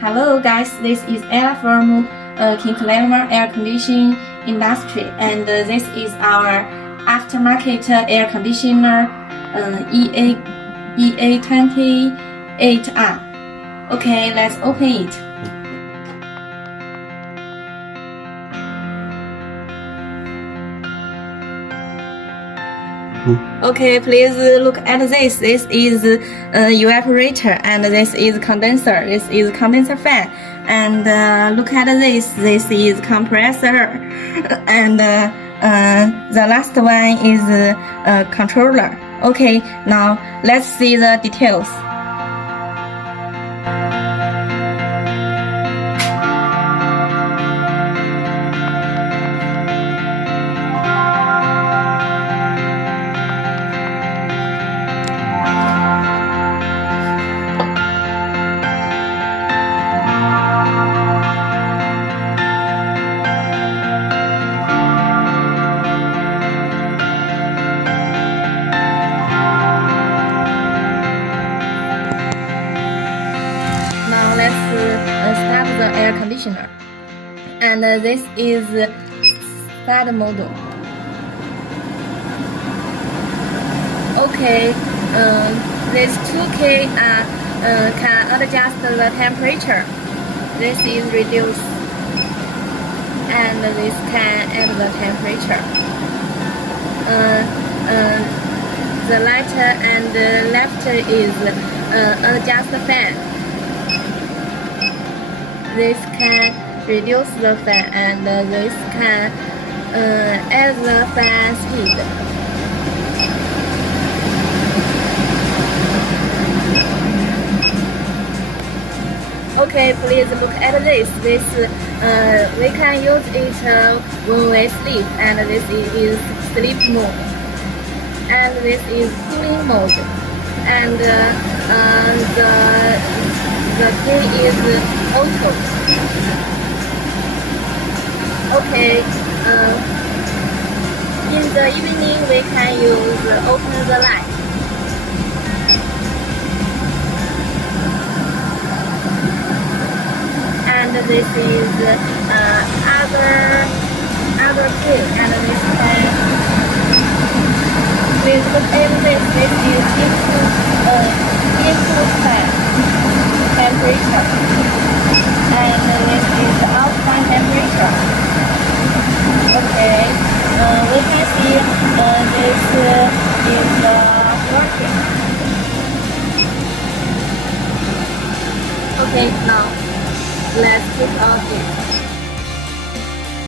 Hello guys, this is Ella from KingClima Air Conditioning Industry, and this is our aftermarket air conditioner EA-28R. Okay, let's open it. Okay, please look at this. This is evaporator, and this is condenser. This is condenser fan, and look at this. This is compressor, and the last one is controller. Okay, now let's see the details. Now let's start the air conditioner, and this is start model. Okay, this 2K can adjust the temperature. This is reduce, and this can add the temperature. The right and left is adjust the fan. This can reduce the fan, and this can add the fan speed. Okay, please look at this. This we can use it when we sleep, and this is sleep mode, and this is cooling mode, and the key is auto. Okay, in the evening we can use open the light. And this is other key, and this can please look at this. This is input fan temperature, and this is the outside temperature. Okay, we can see this is working. Okay, now let's take off it.